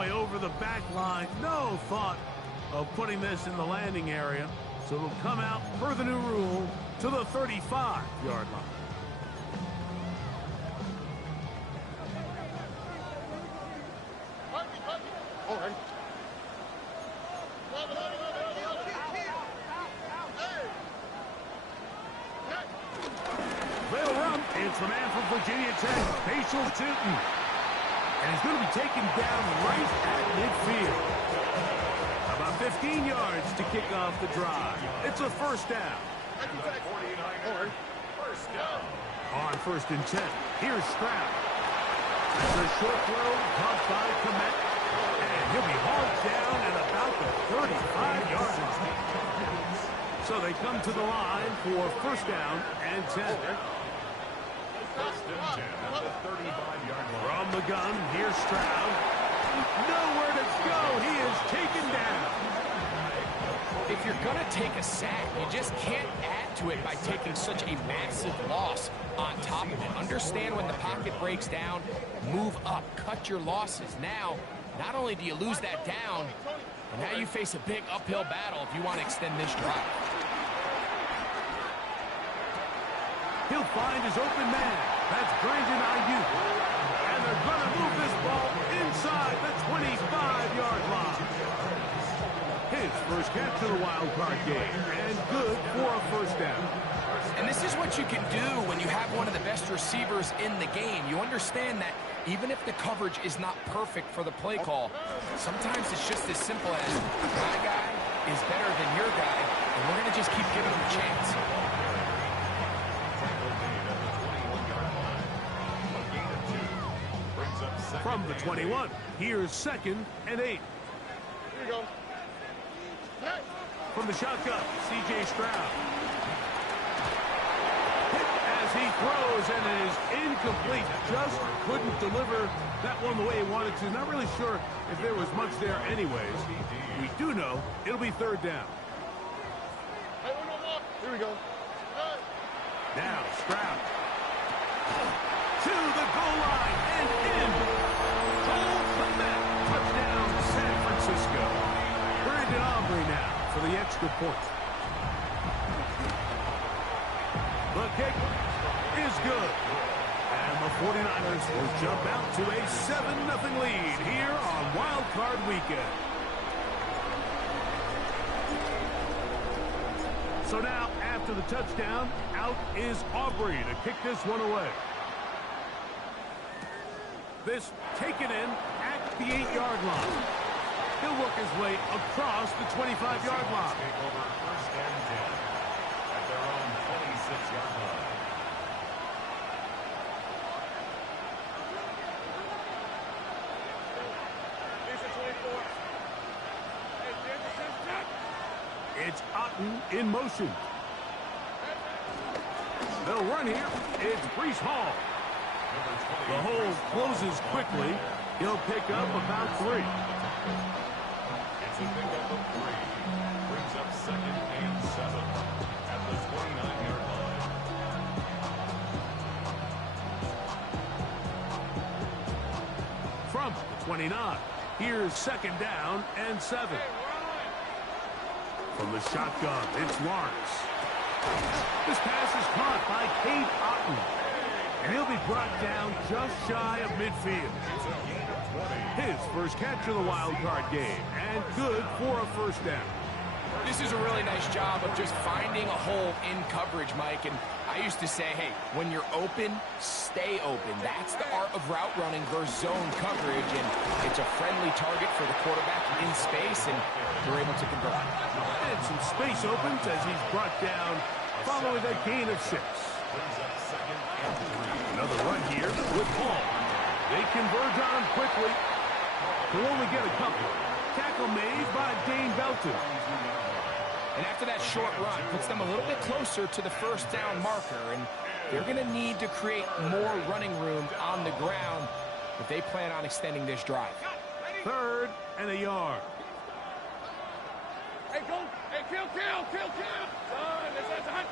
Over the back line, no thought of putting this in the landing area. So it'll come out per the new rule to the 35-yard line. All right. They'll run. It's the man from Virginia Tech, Facial Tootin. And he's going to be taken down right at midfield. About 15 yards to kick off the drive. It's a first down. First down. On 1st and 10, here's Stroud. That's a short throw caught by Komet. And he'll be hauled down at about the 35-yard line. So they come to the line for first down and 10. First and 10 at the 35-yard line. From the gun, here's Stroud. Nowhere to go. He is taken down. If you're going to take a sack, you just can't add to it by taking such a massive loss on top of it. Understand when the pocket breaks down, move up, cut your losses. Now, not only do you lose that down, but now you face a big uphill battle if you want to extend this drive. He'll find his open man. That's Brandon Ayuk. And they're going to move this ball inside the 25-yard line. His first catch of the wild card game, and good for a first down. And this is what you can do when you have one of the best receivers in the game. You understand that even if the coverage is not perfect for the play call, sometimes it's just as simple as my guy is better than your guy, and we're going to just keep giving him a chance. From the 21, here's 2nd and 8. Here you go. From the shotgun, C.J. Stroud. Hit as he throws, and it is incomplete. Just couldn't deliver that one the way he wanted to. Not really sure if there was much there anyways. We do know it'll be 3rd down. Here we go. Now Stroud. To the goal line and in. Cole Komet. Touchdown, San Francisco. Brandon Aubrey now for the extra point. The kick is good. And the 49ers will jump out to a 7-0 lead here on Wild Card Weekend. So now, after the touchdown, out is Aubrey to kick this one away. This taken in at the 8-yard line. He'll work his way across the 25-yard line. Take over 1st and 10 at their own 26-yard line. It's Otten in motion. They'll run here. It's Breece Hall. The hole closes quickly. He'll pick up about 3. It's a pickup of 3. Brings up 2nd and 7 at the 29-yard line. From the 29, here's 2nd down and 7. From the shotgun, it's Lawrence. This pass is caught by Cade Otten. And he'll be brought down just shy of midfield. His first catch of the wild card game, and good for a first down. This is a really nice job of just finding a hole in coverage, Mike. And I used to say, hey, when you're open, stay open. That's the art of route running versus zone coverage. And it's a friendly target for the quarterback in space, and they're able to convert. And some space opens as he's brought down following a gain of 6. Another run here with Hall. They converge on him quickly. He'll only get a couple. Tackle made by Dane Belton. And after that short run, puts them a little bit closer to the first down marker. And they're going to need to create more running room on the ground if they plan on extending this drive. 3rd and a yard. Hey, go. Hey, kill. Son, that's a hunt.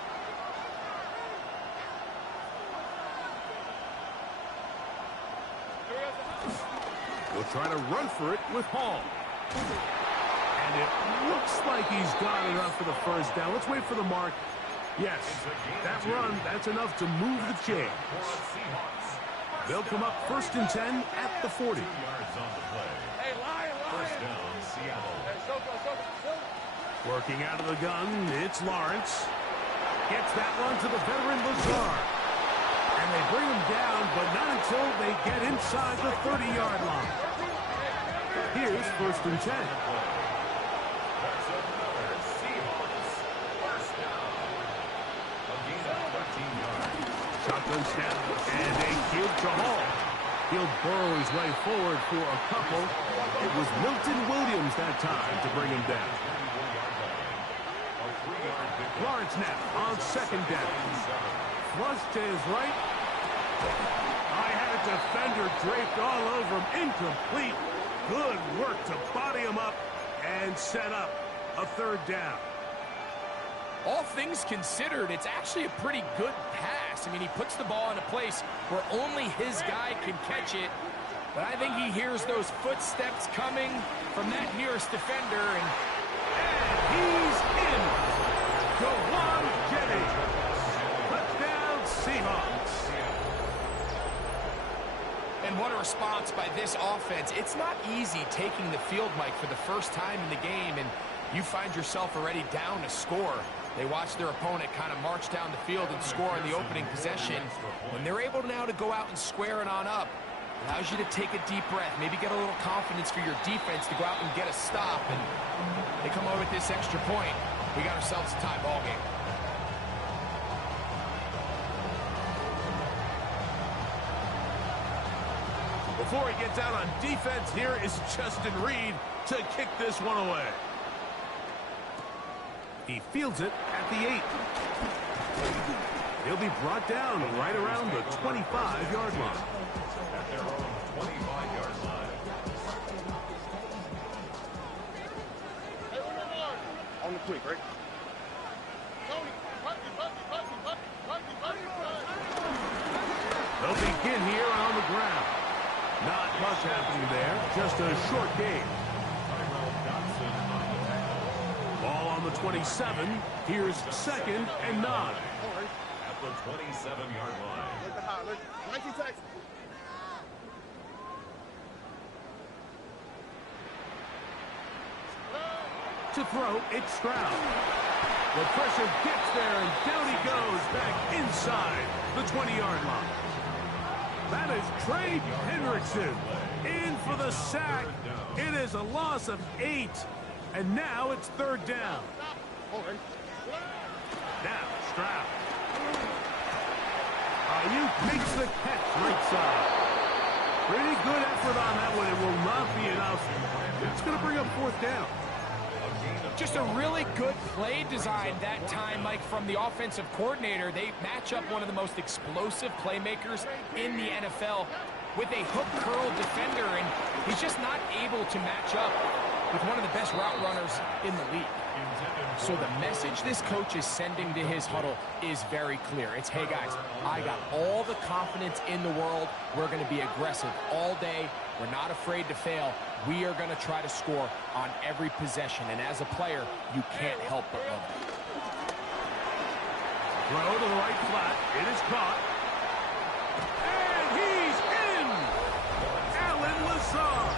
We'll try to run for it with Hall. And it looks like he's got enough for the first down. Let's wait for the mark. Yes, that run, that's enough to move the chains. They'll come up 1st and 10 at the 40. Hey, Lion, First Lion. down, Seattle. Hey, so. Working out of the gun, it's Lawrence. Gets that one to the veteran Lazard. And they bring him down, but not until they get inside the 30-yard line. Here's 1st and 10. Shotgun snap, and a cube to Hall. He'll burrow his way forward for a couple. It was Milton Williams that time to bring him down. Lawrence now on 2nd down. Flush to his right. I had a defender draped all over him. Incomplete. Good work to body him up and set up a 3rd down. All things considered, it's actually a pretty good pass. I mean, he puts the ball in a place where only his guy can catch it. But I think he hears those footsteps coming from that nearest defender. And he's in. Jawan Jennings. Touchdown, Seahawks. And what a response by this offense. It's not easy taking the field, Mike, for the first time in the game, and you find yourself already down to score. They watch their opponent kind of march down the field and score on the opening possession. When they're able now to go out and square it on up, allows you to take a deep breath, maybe get a little confidence for your defense to go out and get a stop. And they come over with this extra point. We got ourselves a tie ball game. Before he gets out on defense, here is Justin Reed to kick this one away. He fields it at the 8. He'll be brought down right around the 25-yard line. At their own 25-yard line. On the quick, right? Tony, They'll begin here on the ground. Not much happening there, just a short game. Ball on the 27. Here's 2nd and 9. At the 27-yard line. To throw, it's Stroud. The pressure gets there, and down he goes back inside the 20-yard line. That is Trey Hendrickson in for the sack. It is a loss of 8, and now it's 3rd down. Now Stroud. Ayuk makes the catch right side. Pretty good effort on that one. It will not be enough. It's going to bring up 4th down. Just a really good play design that time, Mike, from the offensive coordinator. They match up one of the most explosive playmakers in the NFL with a hook curl defender, and he's just not able to match up with one of the best route runners in the league. So the message this coach is sending to his huddle is very clear. It's, hey guys, I got all the confidence in the world. We're going to be aggressive all day. We're not afraid to fail. We are going to try to score on every possession. And as a player, you can't help but love it. Throw to the right flat. It is caught. And he's in! Alan Lazard.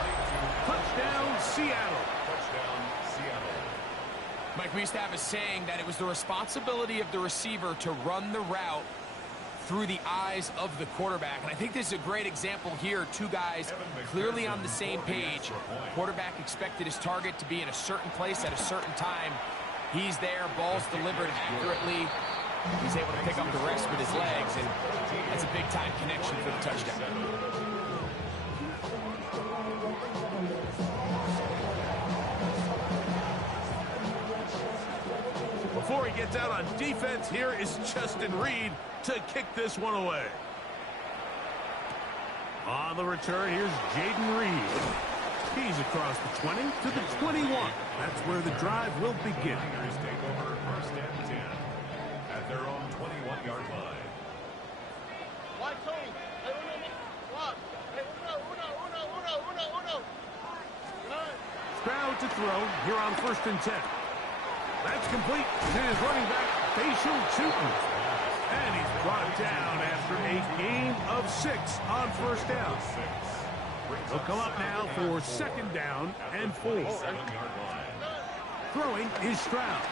Touchdown, Seattle. Touchdown, Seattle. Mike, we used to have a saying that it was the responsibility of the receiver to run the route through the eyes of the quarterback. And I think this is a great example here. Two guys clearly on the same page. Quarterback expected his target to be in a certain place at a certain time. He's there, ball's delivered accurately. He's able to pick up the rest with his legs, and that's a big-time connection for the touchdown. Before he gets out on defense, here is Justin Reed to kick this one away. On the return, here's Jaden Reed. He's across the 20 to the 21. That's where the drive will begin. Niners take over 1st and 10 at their own 21-yard line. Why, Tony? Hey, uno. Hey, uno. Stroud to throw here on 1st and 10. That's complete to his running back, facial shooting. And he's brought down after a gain of 6 on 1st down. He'll come up now for 2nd down and 4. Throwing is Stroud.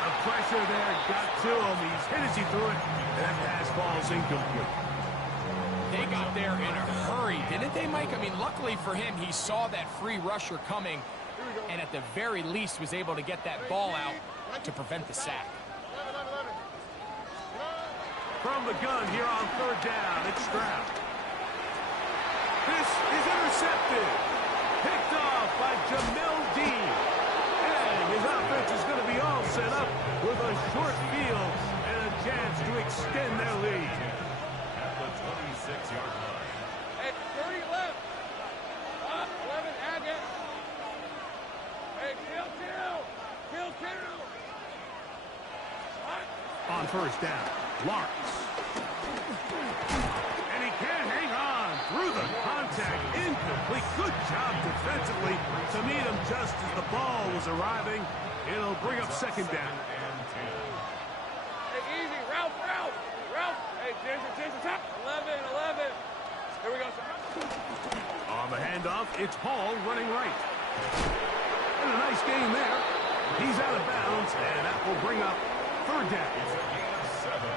The pressure there got to him. He's hit as he threw it, and that pass falls incomplete. They got there in a hurry, didn't they, Mike? I mean, luckily for him, he saw that free rusher coming, and at the very least was able to get that ball out to prevent the sack. From the gun here on 3rd down, it's Stroud. This is intercepted. Picked off by Jamel Dean. And his offense is going to be all set up with a short field and a chance to extend their lead. At the 26-yard line. Hey, 30 left. 11, add it. Hey, kill. On 1st down, Lawrence. And he can't hang on through the contact. Incomplete. Good job defensively to meet him just as the ball was arriving. It'll bring up 2nd down. Hey, easy. Ralph. Hey, Jason, top. 11. Here we go, sir. On the handoff, it's Hall running right. And a nice gain there. He's out of bounds, and that will bring up 3rd down. It's a gain of 7.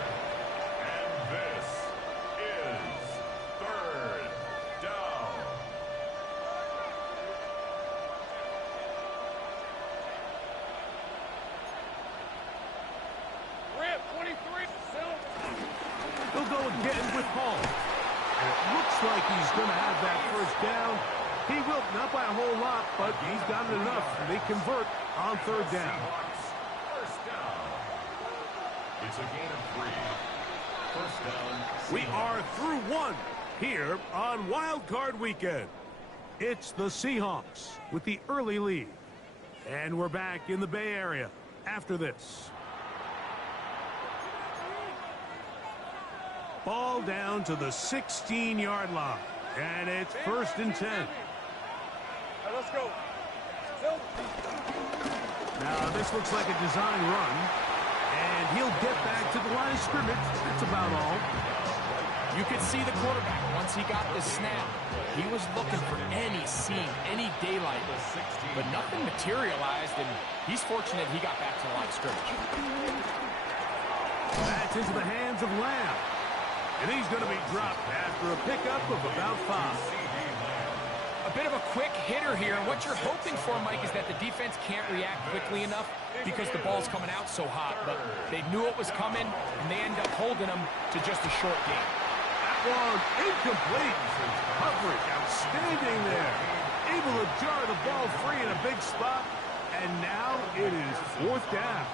And this is 3rd down. Rip, 23. He'll go again with Hall. And it looks like he's going to have that 1st down. He will, not by a whole lot, but he's got it enough. They convert on 3rd down. First down. It's a gain of 3. First down. We are through 1 here on Wild Card Weekend. It's the Seahawks with the early lead. And we're back in the Bay Area after this. Ball down to the 16-yard line. And it's 1st and 10. Right, let's go. Now, this looks like a design run. And he'll get back to the line of scrimmage. That's about all. You could see the quarterback, once he got the snap, he was looking for any seam, any daylight, but nothing materialized, and he's fortunate he got back to the line of scrimmage. That's into the hands of Lamb. And he's going to be dropped after a pickup of about 5. A bit of a quick hitter here, and what you're hoping for, Mike, is that the defense can't react quickly enough because the ball's coming out so hot, but they knew it was coming, and they end up holding them to just a short game. That one incomplete. Coverage outstanding there. Able to jar the ball free in a big spot, and now it is 4th down.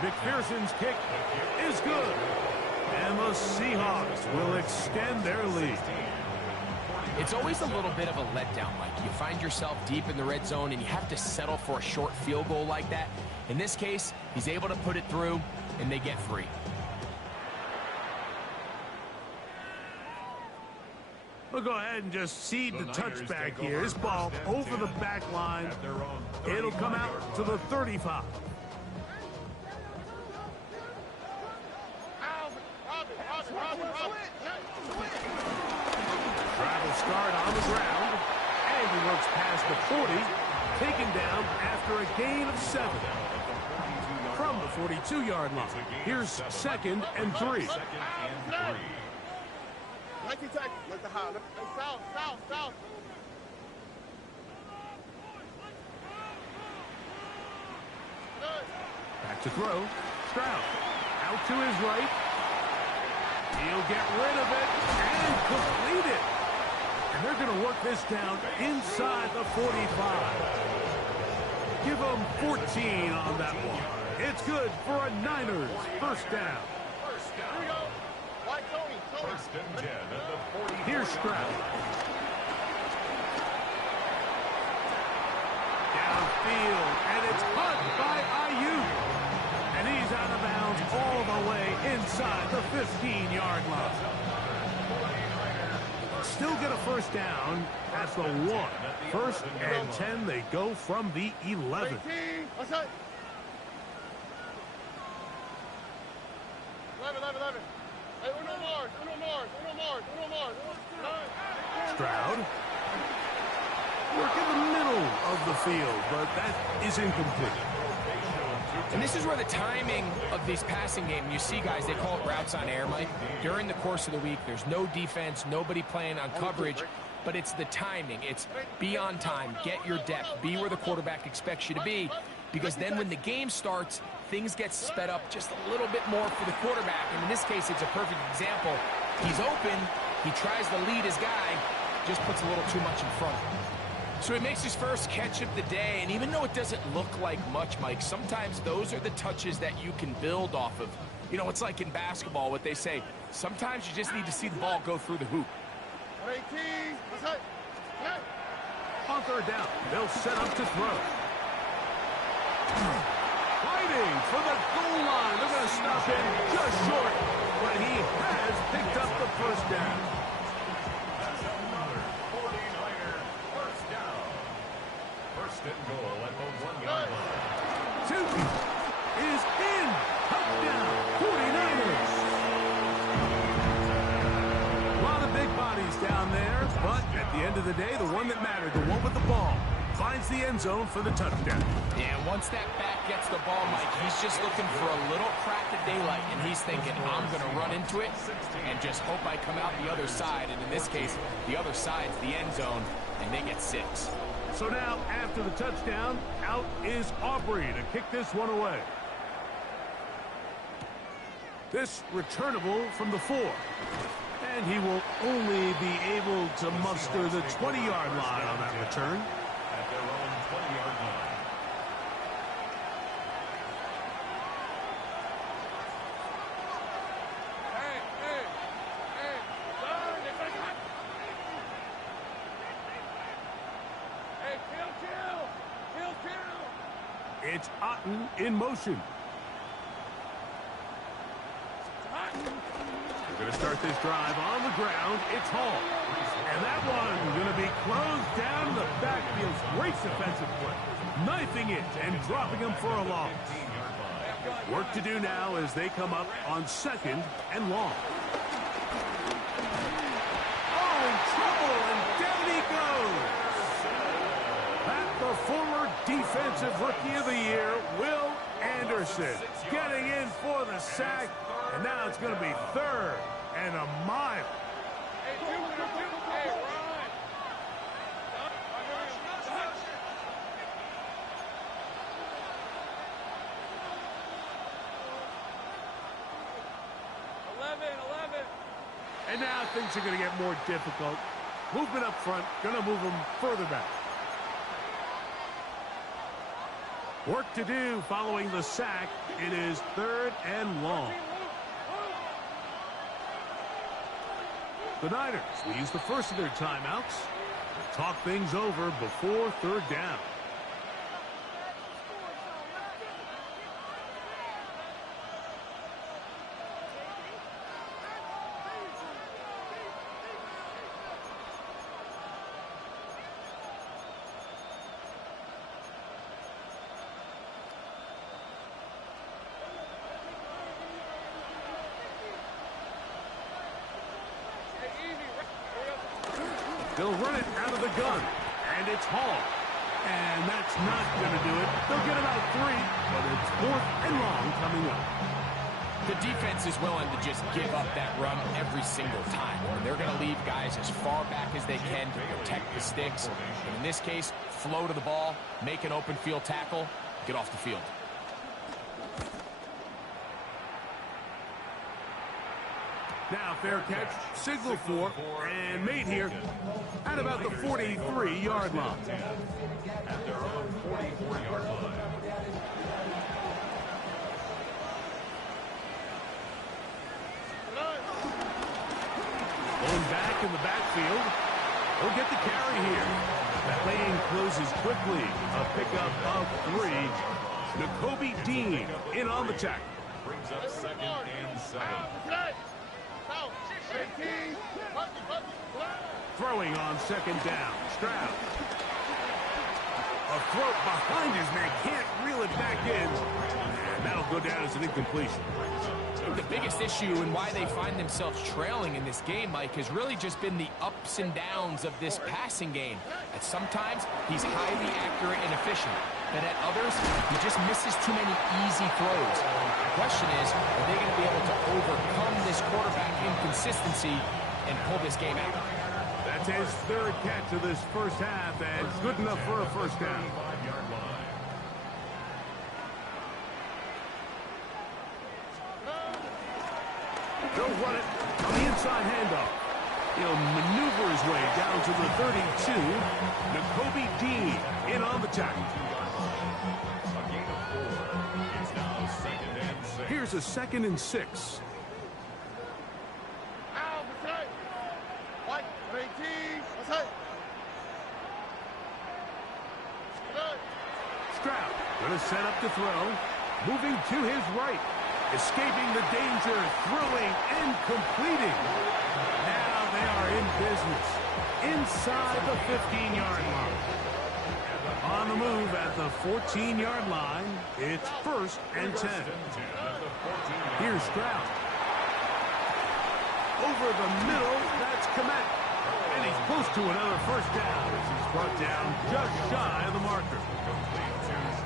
McPherson's kick is good. And the Seahawks will extend their lead. It's always a little bit of a letdown, Mike. You find yourself deep in the red zone and you have to settle for a short field goal like that. In this case, he's able to put it through and they get free. We'll go ahead and just cede the touchback here. This ball over the back line. It'll come out to the 35. Travel start on the ground. And he works past the 40. Taken down after a gain of 7. From the 42-yard line. Here's 2nd and 3. Let the high. South. Back to throw. Stroud. Out to his right. He'll get rid of it and complete it. And they're going to work this down inside the 45. Give them 14 on that one. It's good for a Niners 1st down. Here we go. White Tony. 1st and 10 at the 40. Here's Stroud. Downfield, and it's caught by Ayuk. And he's out of bounds downs all the way inside the 15-yard line. Still get a first down at the 1. First and 10, they go from the 11. 11. Hey, uno Mars. Stroud. Work in the middle of the field, but that is incomplete. And this is where the timing of these passing game, you see guys, they call it routes on air, Mike. During the course of the week, there's no defense, nobody playing on coverage, but it's the timing. It's be on time, get your depth, be where the quarterback expects you to be, because then when the game starts, things get sped up just a little bit more for the quarterback. And in this case, it's a perfect example. He's open, he tries to lead his guy, just puts a little too much in front. So he makes his first catch of the day, and even though it doesn't look like much, Mike, sometimes those are the touches that you can build off of. You know, it's like in basketball, what they say, sometimes you just need to see the ball go through the hoop. On third down, they'll set up to throw. Fighting for the goal line. They're going to stop him just short, but he has picked up the first down. First and goal at the 1-yard line. Tuki is in. Touchdown, 49ers. A lot of big bodies down there, but at the end of the day, the one that mattered, the one with the ball, finds the end zone for the touchdown. Yeah, once that back gets the ball, Mike, he's just looking for a little crack of daylight, and he's thinking, I'm going to run into it and just hope I come out the other side. And in this case, the other side's the end zone, and they get 6. So now, after the touchdown, out is Aubrey to kick this one away. This returnable from the 4. And he will only be able to muster the 20-yard line on that return. At their own 20-yard line. It's Otten in motion. We're going to start this drive on the ground. It's Hall. And that one going to be closed down in the backfield. Great defensive play. Knifing it and dropping him for a loss. Work to do now as they come up on 2nd and long. Oh, in trouble, and down he goes. The former Defensive Rookie of the Year, Will Anderson, getting in for the sack, and now it's going to be 3rd and a mile. And now things are going to get more difficult. Movement up front, going to move them further back. Work to do following the sack. It is 3rd and long. The Niners will use the first of their timeouts to talk things over before 3rd down. They'll run it out of the gun, and it's Hall. And that's not going to do it. They'll get about 3, but it's 4th and long coming up. The defense is willing to just give up that run every single time. And they're going to leave guys as far back as they can to protect the sticks. And in this case, flow to the ball, make an open field tackle, get off the field. Now fair catch, signal for, and made here at about the 43-yard line. At their own 44-yard line. Going back in the backfield, he'll get the carry here. That lane closes quickly. A pickup of 3. N'Kobe Dean in on the tackle. Brings up second and 7. Throwing on second down. Stroud. A throw behind his man. Can't reel it back in. And that'll go down as an incompletion. I think the biggest issue and why they find themselves trailing in this game, Mike, has really just been the ups and downs of this passing game. At sometimes, he's highly accurate and efficient. But at others, he just misses too many easy throws. The question is, are they going to be able to overcome this quarterback inconsistency and pull this game out? That's his third catch of this first half, and good enough for a first down. They'll run it on the inside handoff. He'll maneuver his way down to the 32. Nakobe Dean in on the tackle. Here's a 2nd and 6. Stroud going to set up to throw. Moving to his right. Escaping the danger. Throwing and completing. Now they are in business. Inside the 15-yard line. On the move at the 14-yard line. It's 1st and 10. Here's Stroud. Over the middle. That's Komet. And he's close to another first down as he's brought down just shy of the marker.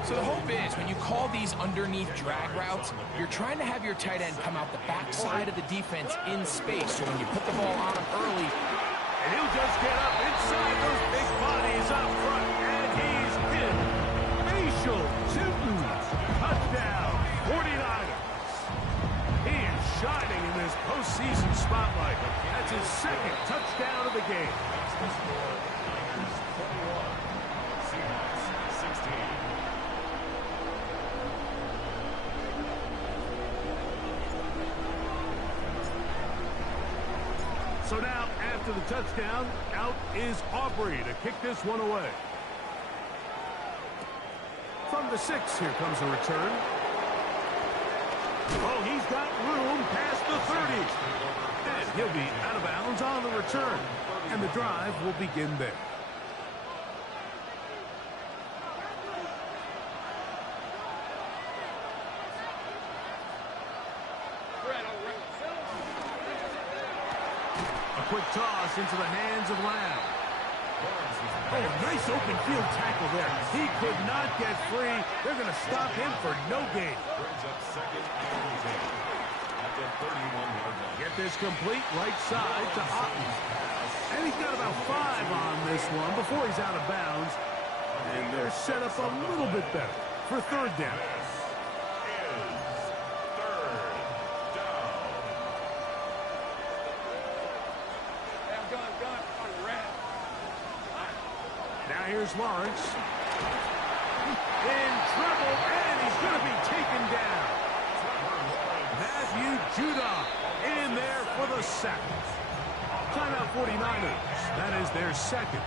So the hope is when you call these underneath drag routes, you're trying to have your tight end come out the backside of the defense in space. So when you put the ball on him early, and he'll just get up inside those big bodies up front. And he's in. Facial Newton. Touchdown. 49ers. He is shining in this postseason spotlight. That's his 2nd touchdown of the game. So now, after the touchdown, out is Aubrey to kick this one away. From the 6, here comes a return. Oh, he's got room past the 30. And he'll be out of bounds on the return. And the drive will begin there. Quick toss into the hands of Lamb. Oh, nice open field tackle there. He could not get free. They're going to stop him for no gain. Brings up second and 10 at the 31-yard line. Get this complete right side to Otten. And he's got about 5 on this one before he's out of bounds. And they're set up a little bit better for 3rd down. Here's Lawrence. In trouble, and he's going to be taken down. Matthew Judon in there for the sack. Timeout 49ers. That is their 2nd.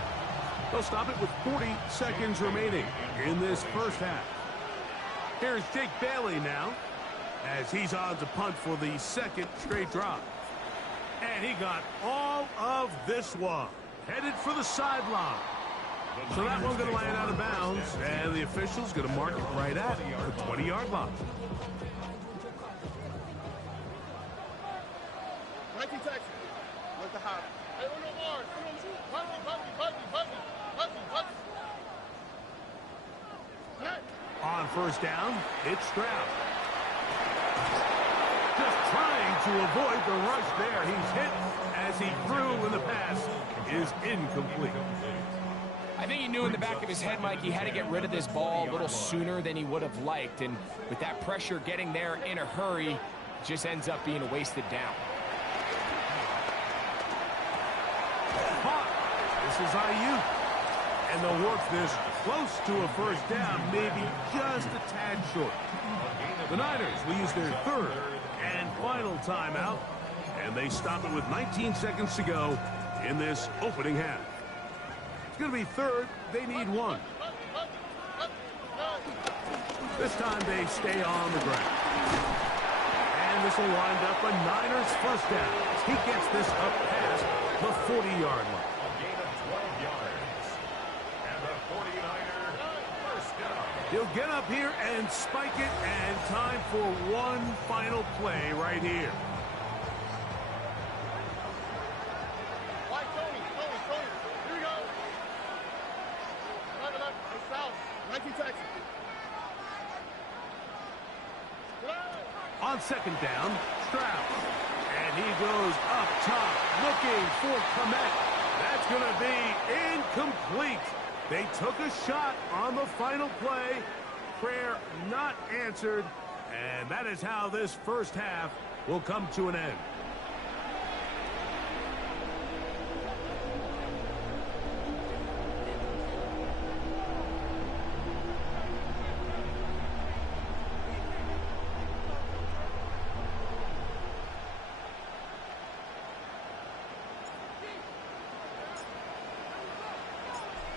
They'll stop it with 40 seconds remaining in this first half. Here's Jake Bailey now as he's on to punt for the 2nd straight drive. And he got all of this one. Headed for the sideline. So that one's going to land out of bounds, and the official's going to mark it right at the 20-yard line. On 1st down, it's Stroud. Just trying to avoid the rush there. He's hit as he threw, and the pass is incomplete. I think he knew in the back of his head, Mike, he had to get rid of this ball a little sooner than he would have liked. And with that pressure getting there in a hurry, it just ends up being a wasted down. This is Ayuk. And they'll work this close to a first down, maybe just a tad short. The Niners will use their 3rd and final timeout. And they stop it with 19 seconds to go in this opening half. Going to be 3rd. They need 1. This time they stay on the ground. And this will wind up a Niners first down. He gets this up past the 40-yard line. A gain of 12 yards. And the 49er first down. He'll get up here and spike it, and time for one final play right here. Tony. Here we go. Left. Hey, south. 19 Texas. On second down, Stroud. And he goes up top, looking for Komet. That's going to be incomplete. They took a shot on the final play. Prayer not answered. And that is how this first half will come to an end.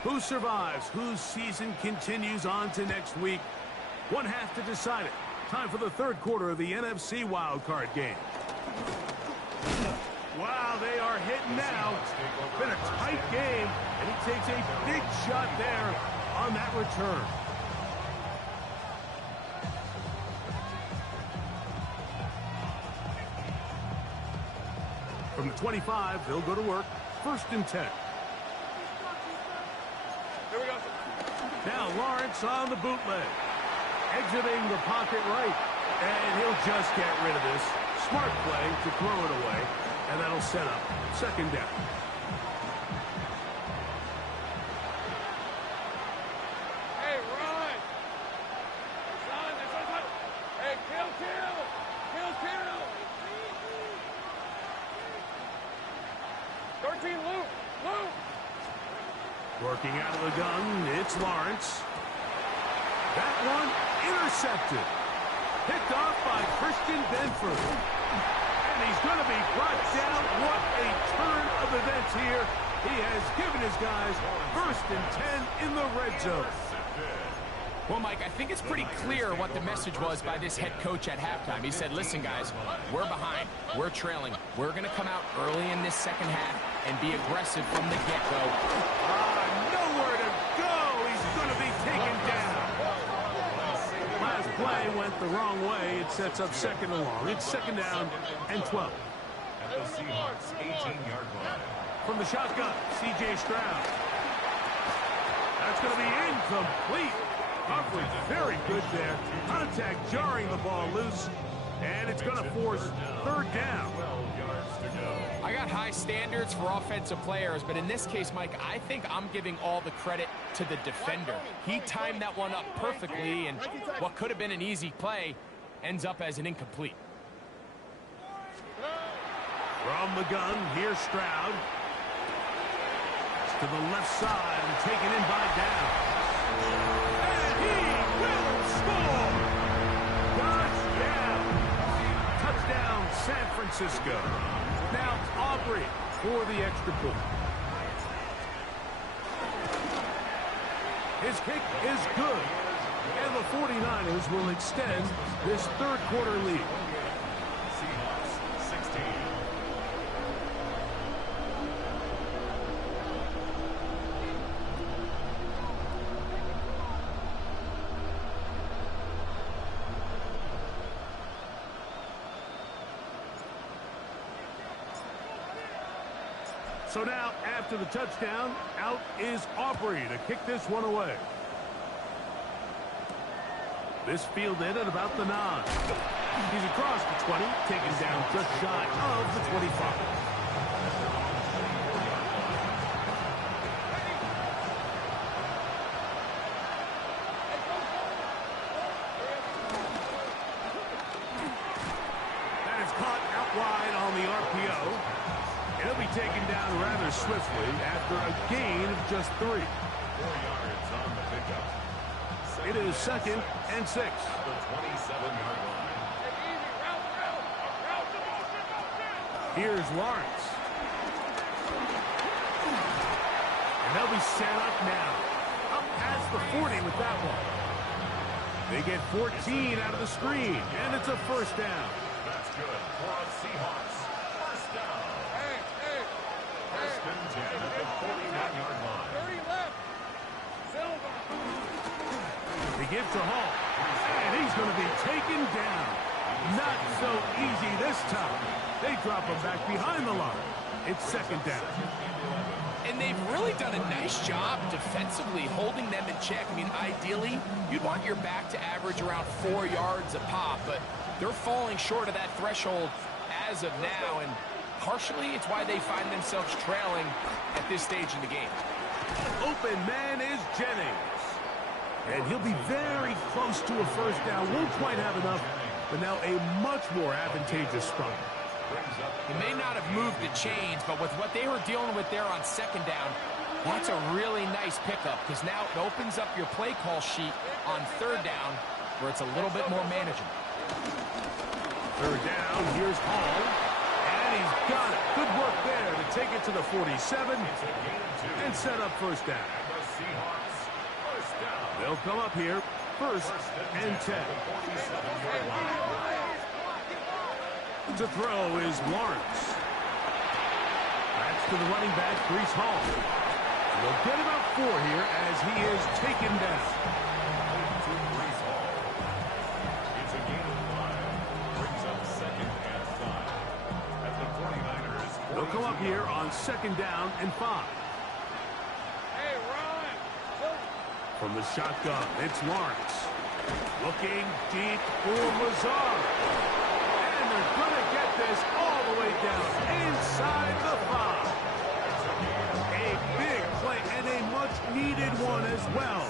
Who survives? Whose season continues on to next week? One half to decide it. Time for the third quarter of the NFC wildcard game. Wow, they are hitting now. Been a tight game, and he takes a big shot there on that return. From the 25, they'll go to work. 1st and 10. Here we go. Now Lawrence on the bootleg. Exiting the pocket right. And he'll just get rid of this. Smart play to throw it away. And that'll set up 2nd down. Hey, run. Son. Hey, kill. Kill. 13, Luke. Working out of the gun, it's Lawrence. That one intercepted. Picked off by Christian Benford. And he's going to be brought down. What a turn of events here. He has given his guys 1st and 10 in the red zone. Well, Mike, I think it's pretty clear what the message was by this head coach at halftime. He said, listen, guys, we're behind. We're trailing. We're going to come out early in this second half and be aggressive from the get-go. Nowhere to go. He's going to be taken down. Last play went the wrong way. It sets up 2nd and long. It's 2nd down and 12. At the Seahawks 18-yard line. From the shotgun, C.J. Stroud. That's going to be incomplete. Humphrey very good there. Contact jarring the ball loose. And it's going to force 3rd down. 12 yards to go. I got high standards for offensive players, but in this case, Mike, I think I'm giving all the credit to the defender. He timed that one up perfectly, and what could have been an easy play ends up as an incomplete. From the gun, here's Stroud. To the left side and taken in by Down. And he will score! Touchdown, San Francisco. Now Aubrey for the extra point. His kick is good. And the 49ers will extend this 3rd quarter lead. Seahawks 16. So now, after the touchdown, out is Aubrey to kick this one away. This fielded at about the 9. He's across the 20, taken down just shy of the 25. That is caught out wide on the RPO. He'll be taken down rather swiftly after a gain of just 3. 4 yards on the pickup. It is 2nd and 6. The 27-yard line. Here's Lawrence. And they'll be set up now. Up past the 40 with that one. They get 14 out of the screen, and it's a 1st down. That's good for a Seahawks first down. First and 10 at the 49-yard line. 30 left. Silver. They give to Hall, and he's going to be taken down. Not so easy this time. They drop him back behind the line. It's second down. And they've really done a nice job defensively holding them in check. I mean, ideally, you'd want your back to average around 4 yards a pop, but they're falling short of that threshold as of now, and partially it's why they find themselves trailing at this stage in the game. Open man is Jennings. And he'll be very close to a first down. Won't quite have enough, but now a much more advantageous spot. He may not have moved the chains, but with what they were dealing with there on second down, that's a really nice pickup because now it opens up your play call sheet on third down where it's a little bit more manageable. Third down, here's Hall, and he's got it. Good work there to take it to the 47 and set up first down. They'll come up here, first and 10. To throw is Lawrence. That's to the running back, Breece Hall. They'll get about 4 here as he is taken down. It's a gain of 5. Brings up second and 5. At the 49ers. They'll come up here on second down and 5. Hey, Ron. From the shotgun, it's Lawrence. Looking deep for Lazard. They're going to get this all the way down inside the 5. A big play and a much-needed one as well.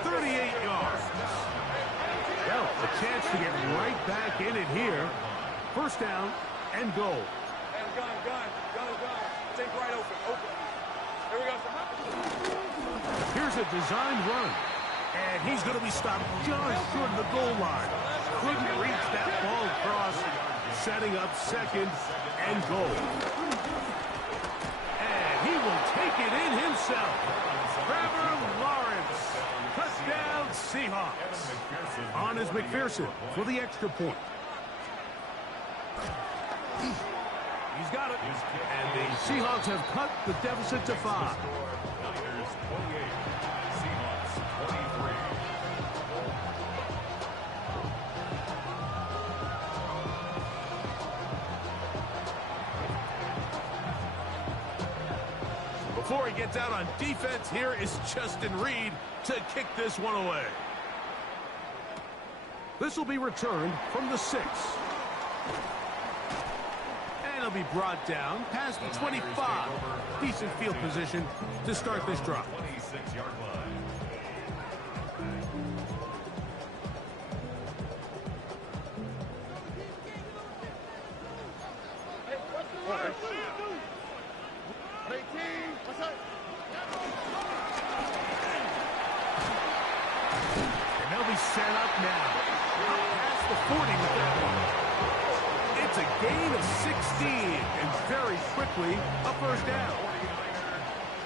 38 yards. Well, a chance to get right back in it here. First down and goal. And gun. Take right open. Here we go. Here's a designed run. And he's going to be stopped just short of the goal line. Couldn't reach that ball across. Setting up second and goal. And he will take it in himself. Trevor Lawrence. Touchdown Seahawks. On is McPherson for the extra point. He's got it. And the Seahawks have cut the deficit to 5. Niners 28. Seahawks 23. Before he gets out on defense, here is Justin Reed to kick this one away. This will be returned from the 6. And it'll be brought down past the 25. Decent field position to start this drive. 26-yard line. Set up now. Up past the 40 with that one. It's a gain of 16, and very quickly a first down.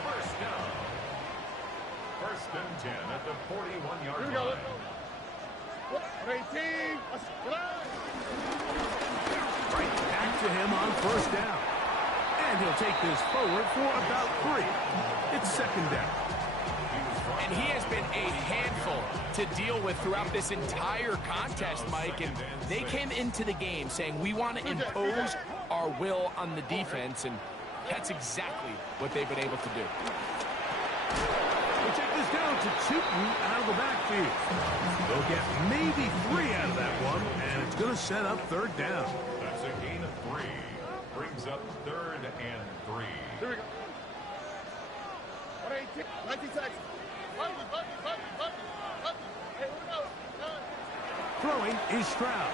First down. First and 10 at the 41-yard line. Right back to him on first down. And he'll take this forward for about 3. It's second down. And he has been a handful to deal with throughout this entire contest, Mike. And they came into the game saying, we want to impose our will on the defense. And that's exactly what they've been able to do. We'll check this down to Tootin out of the backfield. They'll get maybe 3 out of that one. And it's going to set up third down. That's a gain of 3. Brings up third and 3. Here we go. 19 seconds. Throwing is Stroud.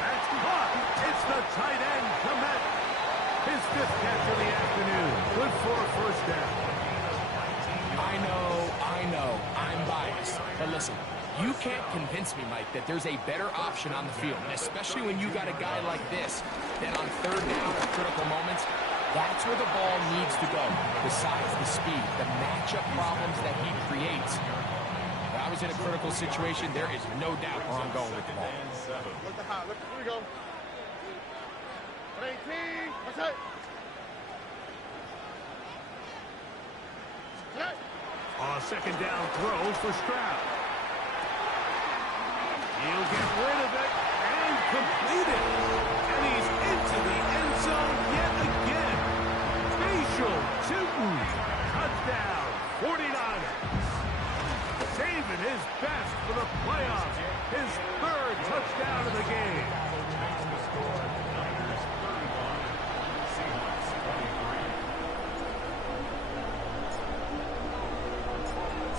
That's caught. It's the tight end, Komet. His 5th catch of the afternoon. Good for a first down. I know, I'm biased. But listen, you can't convince me, Mike, that there's a better option on the field, especially when you got a guy like this, that on third down at critical moments, that's where the ball needs to go. The size, the speed, the matchup problems that he creates. Well, I was in a critical situation, there is no doubt where I'm going with the ball. Look the high. Look, here we go. 18. What's that? Second down throw for Stroud. He'll get rid of it and complete it. And he's into the end zone yet again. Facial shooting. Touchdown, 49ers. Saving his best for the playoffs. His third touchdown of the game.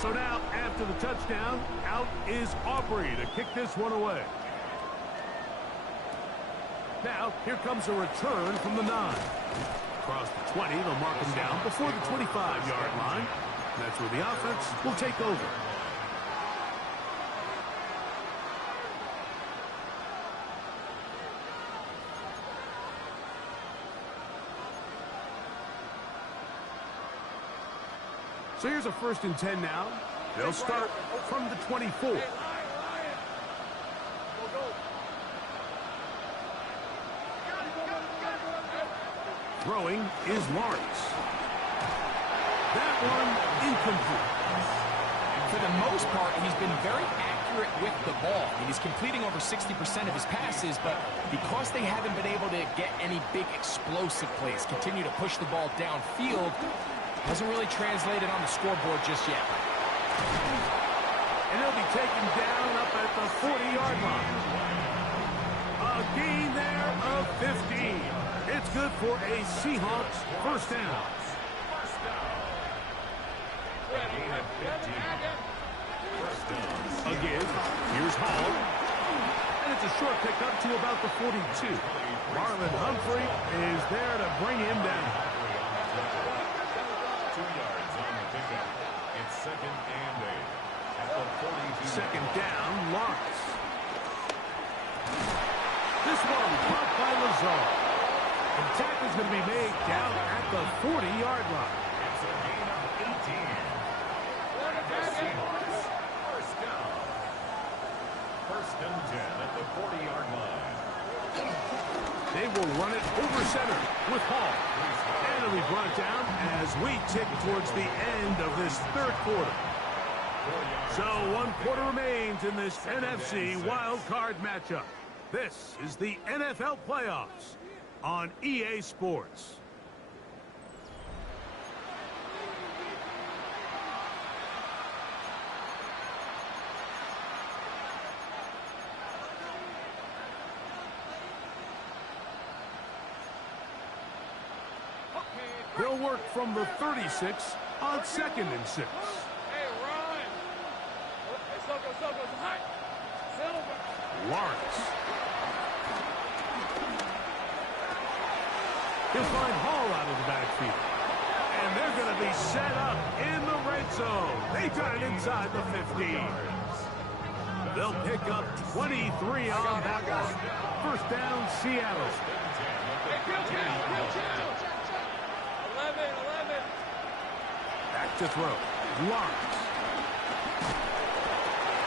So now, after the touchdown, out is Aubrey to kick this one away. Now, here comes a return from the 9. Across the 20, they'll mark him down before the 25-yard line. That's where the offense will take over. So here's a 1st and 10 now. They'll start from the 24. Throwing is Lawrence. That one incomplete. For the most part, he's been very accurate with the ball. I mean, he's completing over 60% of his passes, but because they haven't been able to get any big explosive plays, continue to push the ball downfield, hasn't really translated on the scoreboard just yet. And he'll be taken down up at the 40-yard line. A gain there of 15. It's good for a Seahawks first down. Again, here's Hall. And it's a short pickup to about the 42. Marlon Humphrey is there to bring him down. 2 yards on the pickup. It's 2nd and 8 at the 42. Second down, Lawrence. This one caught by Lazard. The tackle's going to be made down at the 40-yard line. It's a gain of 18. The Seahawks, first down. 1st and 10 at the 40-yard line. They will run it over center with Hall. And it'll be brought down as we tick towards the end of this 3rd quarter. So 1 quarter remains in this NFC wild card matchup. This is the NFL playoffs on EA Sports. They'll work from the 36 on 2nd and 6. Hey, Ron. Hey, Soko, hot. Silver. Lawrence. He'll find Hall out of the backfield. And they're going to be set up in the red zone. They got it inside the 15. They'll pick up 23 on that one. First down, Seattle. Hey, 11. Back to throw. Lawrence.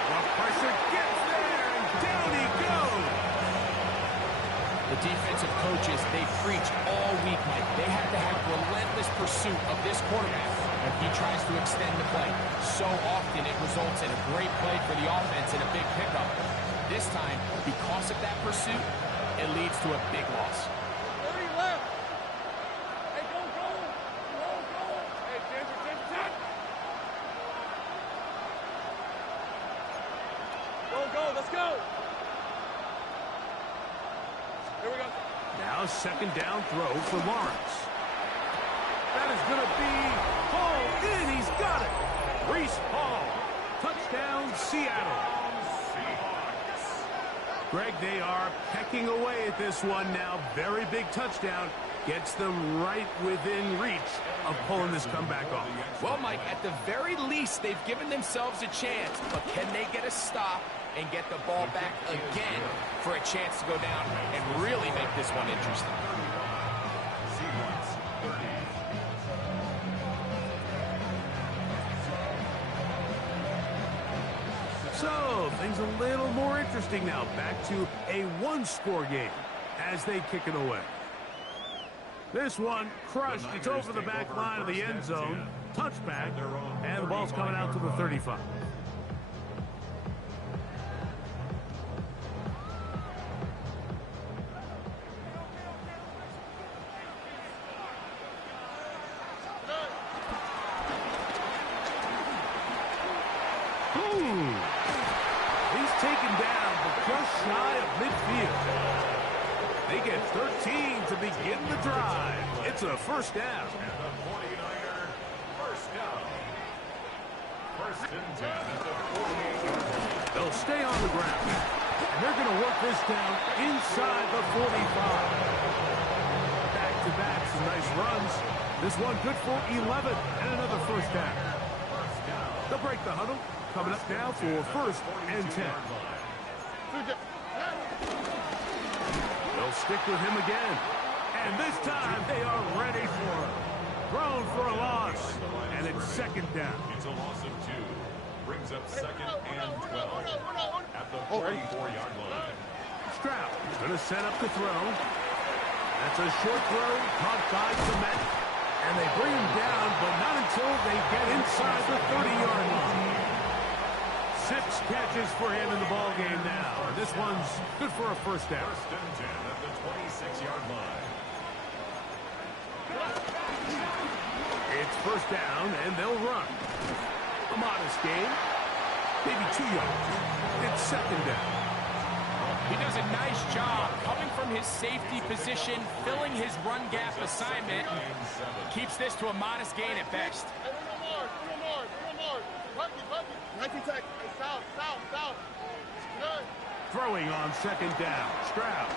The pressure gets there, and down he goes. The defensive coaches, they preached all week, Mike. They have to have relentless pursuit of this quarterback when he tries to extend the play. So often it results in a great play for the offense and a big pickup. This time, because of that pursuit, it leads to a big loss. 30 left. Hey, go. Hey, Ginger, touch. Go, let's go. Here we go. Now 2nd down throw for Lawrence. That is going to be hauled in. He's got it. Breece Hall. Touchdown, Seattle. Greg, they are pecking away at this one now. Very big touchdown. Gets them right within reach of pulling this comeback off. Well, Mike, at the very least, they've given themselves a chance. But can they get a stop and get the ball back again for a chance to go down and really make this one interesting? Seahawks, 30. So, things a little more interesting now. Back to a one-score game as they kick it away. This one crushed. It's over the back line of the end zone. Touchback, and the ball's coming out to the 35. He's taken down, but just shy of midfield. They get 13 to begin the drive. It's a first down. And the 49er, first down. First and 10 at the 48-yard line. They'll stay on the ground. And they're going to work this down inside the 45. Back-to-back, some nice runs. This one good for 11 and another first down. They'll break the huddle. Coming up now for first and 10. They'll stick with him again. And this time they are ready for him. Thrown for a loss. And it's second down. It's a loss of 2. Brings up second and 12 at the 44-yard line. Stroud going to set up the throw. That's a short throw caught by Clement. And they bring him down, but not until they get inside the 30-yard line. 6 catches for him in the ball game now. And this one's good for a first down. First and 10 at the 26-yard line. It's first down, and they'll run. A modest gain. Maybe 2 yards. It's second down. He does a nice job coming from his safety position, filling his run gap assignment, and keeps this to a modest gain at best. Throwing on second down. Stroud.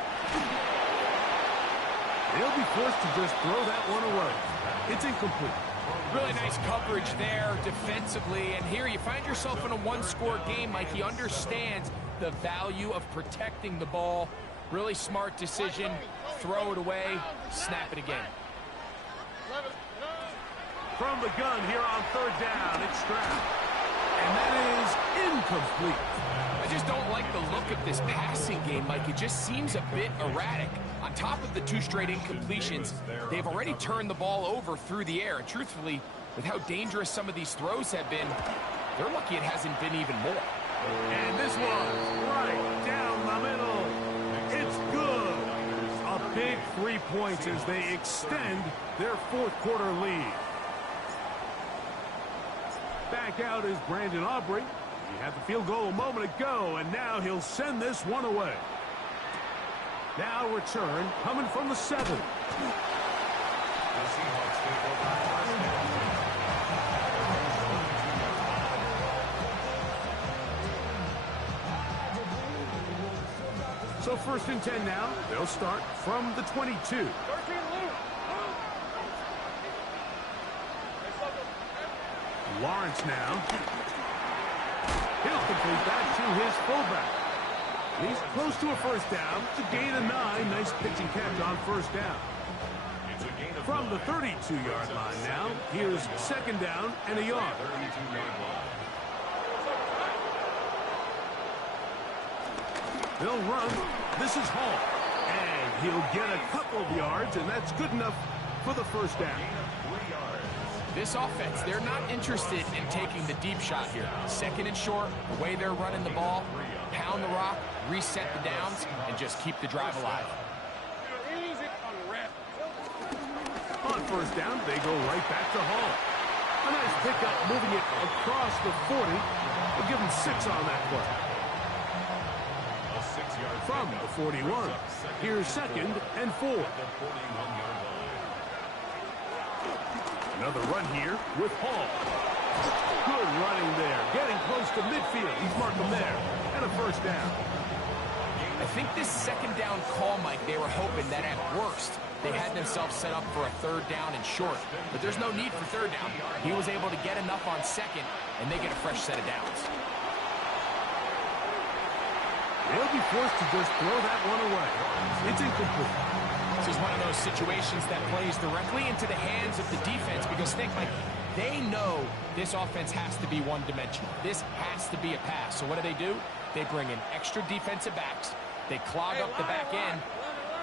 They'll be forced to just throw that one away. It's incomplete. Really nice coverage there defensively. And here you find yourself in a one-score game. Mike, he understands the value of protecting the ball. Really smart decision. Throw it away. Snap it again. From the gun here on third down, it's Stroud. And that is incomplete. I just don't like the look of this passing game, Mike. It just seems a bit erratic. On top of the 2 straight incompletions, they've already turned the ball over through the air. And truthfully, with how dangerous some of these throws have been, they're lucky it hasn't been even more. And this one, right down the middle. It's good. A big 3 points as they extend their fourth quarter lead. Back out is Brandon Aubrey. He had the field goal a moment ago, and now he'll send this one away. Now return coming from the 7. The Seahawks take over first and 10. So first and 10 now. They'll start from the 22. Lawrence now. He'll complete that to his fullback. He's close to a first down. It's a gain of 9. Nice pitch and catch on first down. It's a gain of From the 9. 32-yard line now, here's second down and a yard. 32-yard line. They'll run. This is Hall. And he'll get a couple of yards, and that's good enough for the first down. Gain of 3 yards. This offense, they're not interested in taking the deep shot here. Second and short, the way they're running the ball, pound the rock, reset the downs, and just keep the drive alive. On first down, they go right back to Hall. A nice pickup, moving it across the 40. We'll give him 6 on that play. A 6-yard From the 41, here's second and 4. at the 41-yard line. Another run here with Hall. Good running there. Getting close to midfield. He's marked him there. And a first down. I think this second down call, Mike, they were hoping that at worst, they had themselves set up for a third down and short. But there's no need for third down. He was able to get enough on second, and they get a fresh set of downs. They'll be forced to just throw that one away. It's incomplete. This is one of those situations that plays directly into the hands of the defense because think, Mike, They know this offense has to be one-dimensional. This has to be a pass. So what do? They bring in extra defensive backs. They clog up the back end.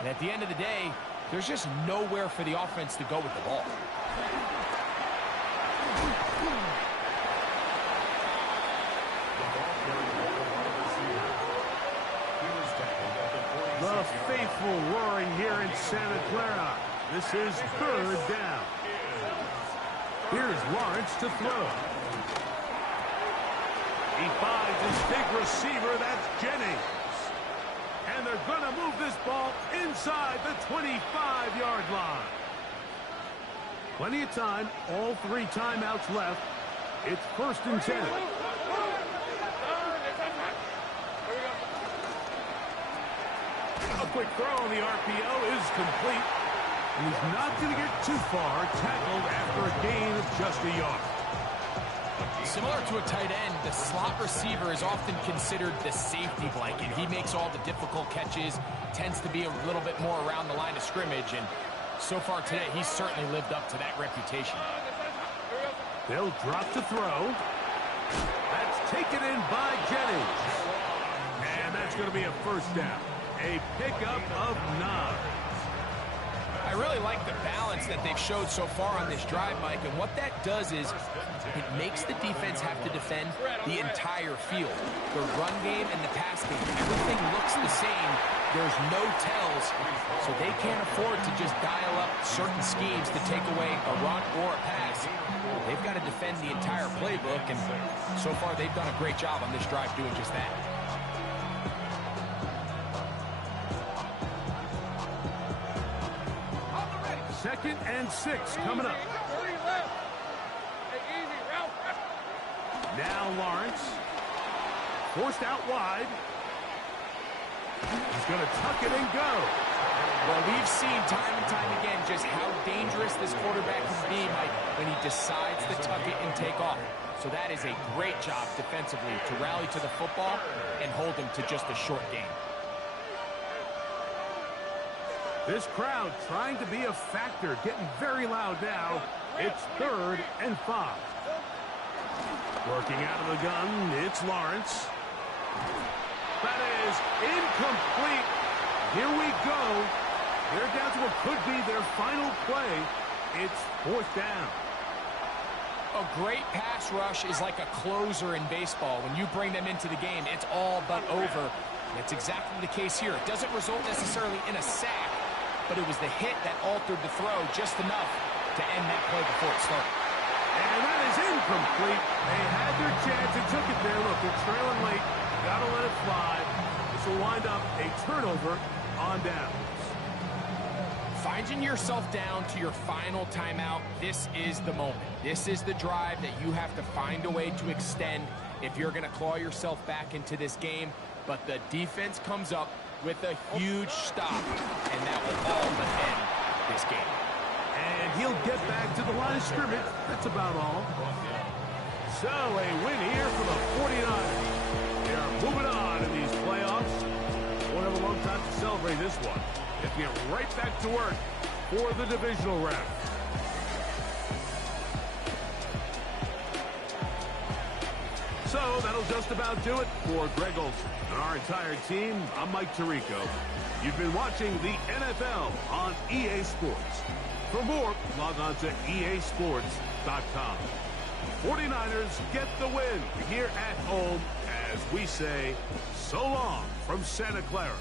And at the end of the day, there's just nowhere for the offense to go with the ball. The faithful roaring here in Santa Clara. This is third down. Here's Lawrence to throw. He finds his big receiver, that's Jennings. And they're going to move this ball inside the 25-yard line. Plenty of time, all 3 timeouts left. It's 1st and 10. A quick throw on the RPO is complete. And he's not going to get too far, tackled after a gain of just a yard. Similar to a tight end, the slot receiver is often considered the safety blanket. He makes all the difficult catches, tends to be a little bit more around the line of scrimmage, and so far today, he's certainly lived up to that reputation. They'll drop to throw. That's taken in by Jennings. And that's going to be a 1st down. A pickup of 9. I really like the balance that they've showed so far on this drive, Mike, and what that does is it makes the defense have to defend the entire field. The run game and the pass game, everything looks the same. There's no tells, so they can't afford to just dial up certain schemes to take away a run or a pass. They've got to defend the entire playbook, and so far they've done a great job on this drive doing just that. 2nd and 6 coming up. Now Lawrence. Forced out wide. He's going to tuck it and go. Well, we've seen time and time again just how dangerous this quarterback can be, Mike, when he decides to tuck it and take off. So that is a great job defensively to rally to the football and hold him to just a short gain. This crowd trying to be a factor, getting very loud now. It's 3rd and 5. Working out of the gun, it's Lawrence. That is incomplete. Here we go. They're down to what could be their final play. It's 4th down. A great pass rush is like a closer in baseball. When you bring them into the game, it's all but over. That's exactly the case here. It doesn't result necessarily in a sack, but it was the hit that altered the throw just enough to end that play before it started. And that is incomplete. They had their chance and took it there. Look, they're trailing late. Got to let it fly. This will wind up a turnover on downs. Finding yourself down to your final timeout, this is the moment. This is the drive that you have to find a way to extend if you're going to claw yourself back into this game. But the defense comes up with a huge stop, and that will all but end this game. And he'll get back to the line of scrimmage. That's about all. So a win here for the 49ers. They are moving on in these playoffs. Won't have a long time to celebrate this one. They have to get right back to work for the divisional round. So that'll just about do it for Greg Olsen and our entire team. I'm Mike Tirico. You've been watching the NFL on EA Sports. For more, log on to easports.com. 49ers get the win here at home as we say so long from Santa Clara.